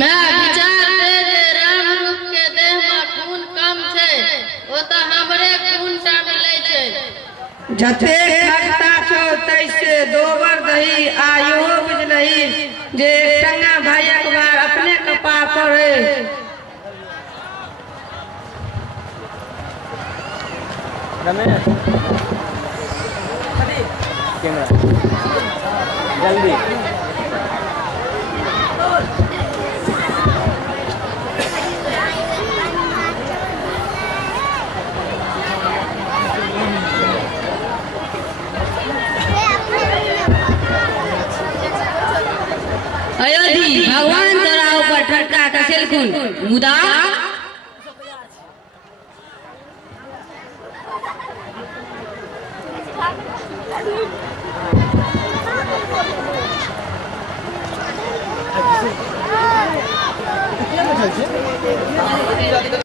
मैं विचार दे राम रूप के देह में खून कम छे ओ तो हमरे खून सा मिले छे जते खटता छो तैसे दोबर दही आयो बुझलही जे टंगा भाई एक बार अपने कपार पड़े रमेश कैमरा जल्दी अयोधी भगवान तोरा ऊपर ठटका कसेलखुन मुदा